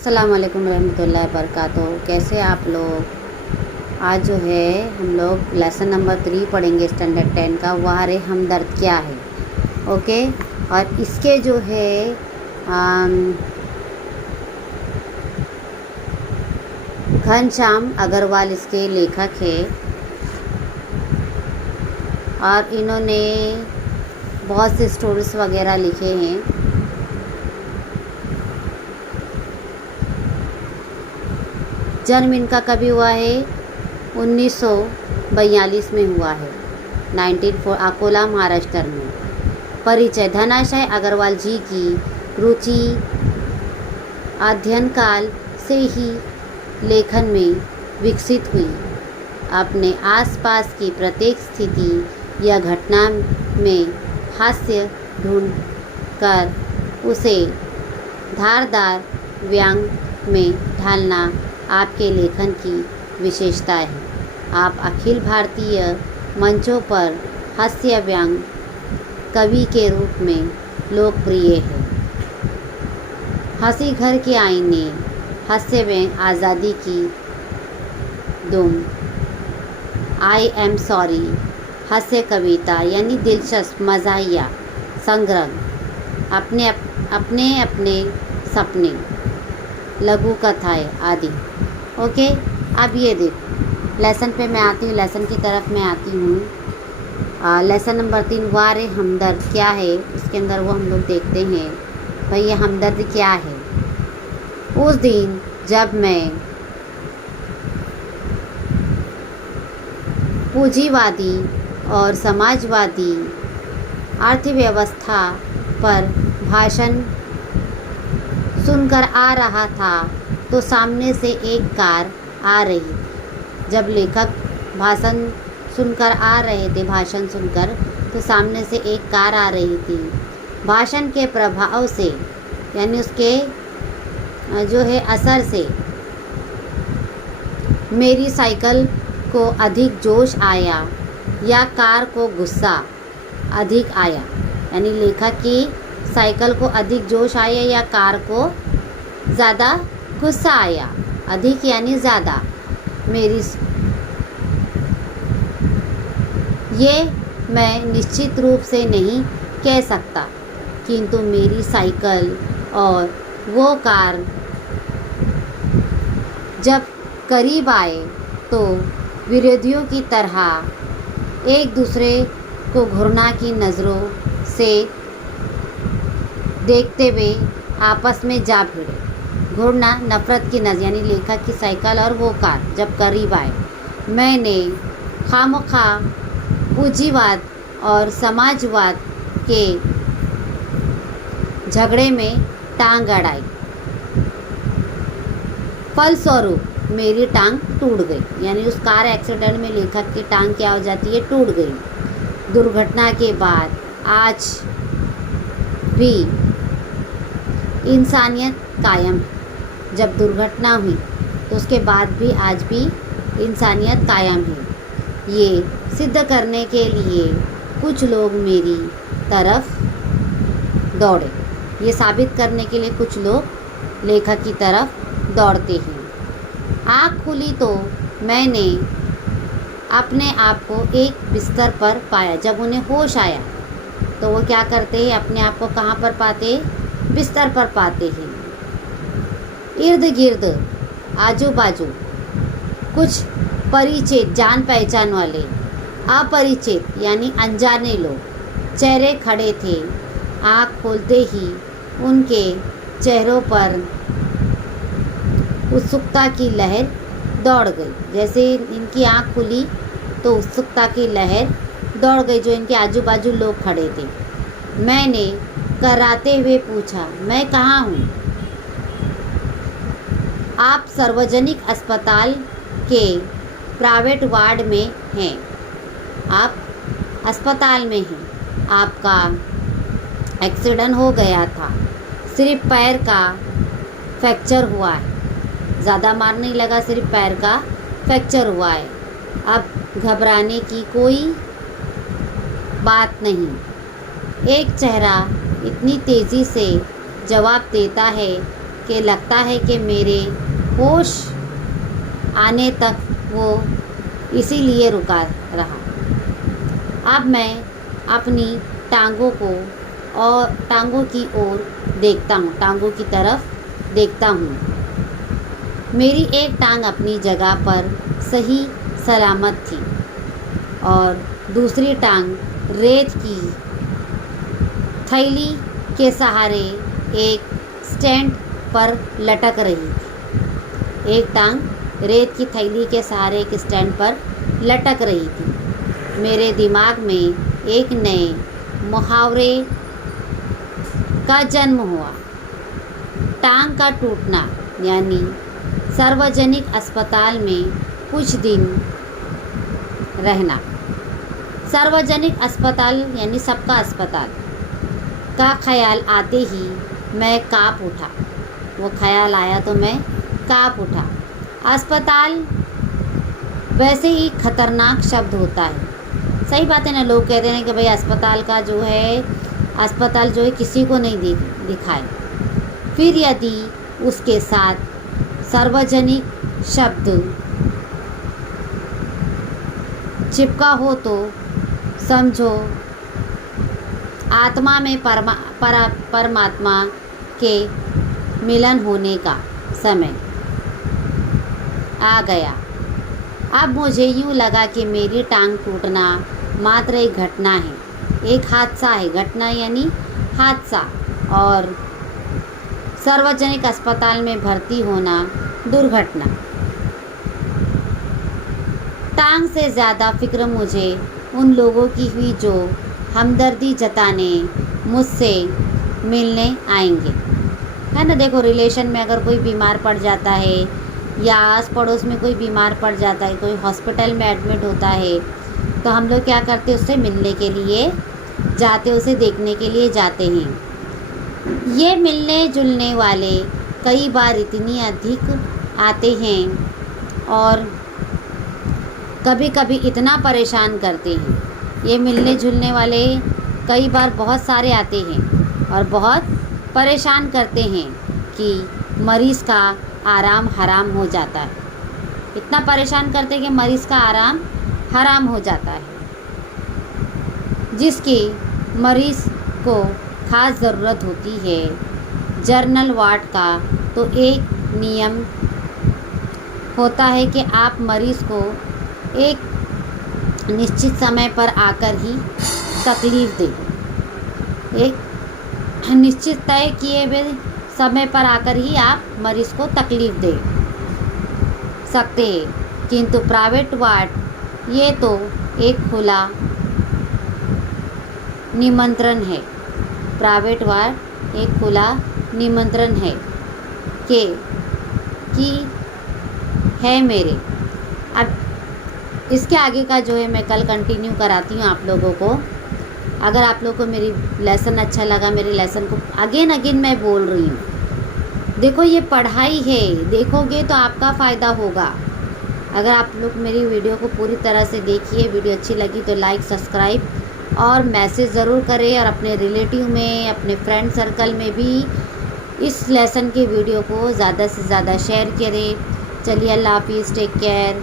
अस्सलाम वालेकुम रहमतुल्लाहि वबरकातुहू। कैसे आप लोग? आज जो है हम लोग लेसन नंबर 3 पढ़ेंगे स्टैंडर्ड 10 का। वारे हमदर्द क्या है, ओके। और इसके जो है घनश्याम अग्रवाल इसके लेखक है और इन्होंने बहुत से स्टोरीज वगैरह लिखे हैं। जन्म इनका कभी हुआ है? 1942 में हुआ है, 1904 अकोला महाराष्ट्र में। परिचय: धनाशय अग्रवाल जी की रुचि अध्ययन काल से ही लेखन में विकसित हुई। अपने आसपास की प्रत्येक स्थिति या घटना में हास्य ढूंढकर उसे धारदार व्यंग में ढालना आपके लेखन की विशेषता है। आप अखिल भारतीय मंचों पर हास्य व्यंग कवि के रूप में लोकप्रिय हैं। हंसी घर के आईने, हास्य व्यंग, आज़ादी की दुम, आई एम सॉरी, हास्य कविता यानी दिलचस्प मज़ाहिया संग्रह, अपने अपने सपने, लघु कथाएँ आदि। ओके, अब ये देखो लेसन पे मैं आती हूँ, लेसन की तरफ मैं आती हूँ। लेसन नंबर 3 वारे हमदर्द क्या है, इसके अंदर वो हम लोग देखते हैं भाई ये हमदर्द क्या है। उस दिन जब मैं पूंजीवादी और समाजवादी अर्थव्यवस्था पर भाषण सुनकर आ रहा था तो सामने से एक कार आ रही थी। जब लेखक भाषण सुनकर तो सामने से एक कार आ रही थी। भाषण के प्रभाव से यानी उसके जो है असर से मेरी साइकिल को अधिक जोश आया या कार को गुस्सा अधिक आया। यानी लेखक की साइकिल को अधिक जोश आया या कार को ज़्यादा गुस्सा आया। अधिक यानी ज़्यादा। ये मैं निश्चित रूप से नहीं कह सकता, किंतु मेरी साइकिल और वो कार जब करीब आए तो विरोधियों की तरह एक दूसरे को घृणा की नज़रों से देखते हुए आपस में जा भिड़े। घृणा, नफरत की नज़र यानी लेखक की साइकिल और वो कार जब करीब आए, मैंने खामखा पूंजीवाद और समाजवाद के झगड़े में टांग अड़ाई। फलस्वरूप मेरी टांग टूट गई। यानी उस कार एक्सीडेंट में लेखक की टांग क्या हो जाती है? टूट गई। दुर्घटना के बाद आज भी इंसानियत कायम है। जब दुर्घटना हुई तो उसके बाद भी आज भी इंसानियत कायम है। ये सिद्ध करने के लिए कुछ लोग मेरी तरफ दौड़े। ये साबित करने के लिए कुछ लोग लेखक की तरफ दौड़ते हैं। आँख खुली तो मैंने अपने आप को एक बिस्तर पर पाया। जब उन्हें होश आया तो वो क्या करते हैं? अपने आप को कहाँ पर पाते? बिस्तर पर पाते हैं। इर्द गिर्द, आजू बाजू कुछ परिचित, जान पहचान वाले, अपरिचित यानी अनजाने लोग चेहरे खड़े थे। आँख खोलते ही उनके चेहरों पर उत्सुकता की लहर दौड़ गई। जैसे इनकी आँख खुली तो उत्सुकता की लहर दौड़ गई जो इनके आजू बाजू लोग खड़े थे। मैंने कराते हुए पूछा, मैं कहाँ हूँ? आप सार्वजनिक अस्पताल के प्राइवेट वार्ड में हैं। आप अस्पताल में हैं। आपका एक्सीडेंट हो गया था। सिर्फ पैर का फ्रैक्चर हुआ है। ज़्यादा मार नहीं लगा, सिर्फ पैर का फ्रैक्चर हुआ है। अब घबराने की कोई बात नहीं। एक चेहरा इतनी तेज़ी से जवाब देता है कि लगता है कि मेरे होश आने तक वो इसीलिए रुका रहा। अब मैं अपनी टांगों को और टांगों की ओर देखता हूँ, टांगों की तरफ देखता हूँ। मेरी एक टांग अपनी जगह पर सही सलामत थी और दूसरी टांग रेत की थैली के सहारे एक स्टैंड पर लटक रही थी। एक टांग रेत की थैली के सहारे एक स्टैंड पर लटक रही थी। मेरे दिमाग में एक नए मुहावरे का जन्म हुआ। टांग का टूटना यानी सार्वजनिक अस्पताल में कुछ दिन रहना। सार्वजनिक अस्पताल यानी सबका अस्पताल का ख्याल आते ही मैं काँप उठा। वो ख्याल आया तो मैं काँप उठा। अस्पताल वैसे ही खतरनाक शब्द होता है। सही बात है ना, लोग कहते हैं कि भाई अस्पताल जो है किसी को नहीं दिखाए। फिर यदि उसके साथ सार्वजनिक शब्द चिपका हो तो समझो आत्मा में परमात्मा के मिलन होने का समय आ गया। अब मुझे यूँ लगा कि मेरी टांग टूटना मात्र एक घटना है, एक हादसा है। घटना यानी हादसा, और सार्वजनिक अस्पताल में भर्ती होना दुर्घटना। टांग से ज़्यादा फिक्र मुझे उन लोगों की हुई जो हमदर्दी जताने मुझसे मिलने आएंगे, है ना। देखो, रिलेशन में अगर कोई बीमार पड़ जाता है या आस पड़ोस में कोई बीमार पड़ जाता है, कोई हॉस्पिटल में एडमिट होता है, तो हम लोग क्या करते हैं, उससे मिलने के लिए जाते, उसे देखने के लिए जाते हैं। ये मिलने जुलने वाले कई बार इतनी अधिक आते हैं और कभी कभी इतना परेशान करते हैं। ये मिलने जुलने वाले कई बार बहुत सारे आते हैं और बहुत परेशान करते हैं कि मरीज़ का आराम हराम हो जाता है। इतना परेशान करते हैं कि मरीज़ का आराम हराम हो जाता है। जिसकी मरीज़ को ख़ास ज़रूरत होती है जनरल वार्ड का, तो एक नियम होता है कि आप मरीज़ को एक निश्चित समय पर आकर ही तकलीफ़ दें। एक निश्चित तय किए हुए समय पर आकर ही आप मरीज़ को तकलीफ़ दे सकते हैं। किंतु प्राइवेट वार्ड ये तो एक खुला निमंत्रण है। प्राइवेट वार्ड एक खुला निमंत्रण है कि है मेरे। अब इसके आगे का जो है मैं कल कंटिन्यू कराती हूँ आप लोगों को। अगर आप लोगों को मेरी लेसन अच्छा लगा, मेरे लेसन को अगेन मैं बोल रही हूँ, देखो ये पढ़ाई है, देखोगे तो आपका फ़ायदा होगा। अगर आप लोग मेरी वीडियो को पूरी तरह से देखिए, वीडियो अच्छी लगी तो लाइक, सब्सक्राइब और मैसेज ज़रूर करें, और अपने रिलेटिव में, अपने फ्रेंड सर्कल में भी इस लेसन के वीडियो को ज़्यादा से ज़्यादा शेयर करें। चलिए, अल्लाह हाफिज़, टेक केयर।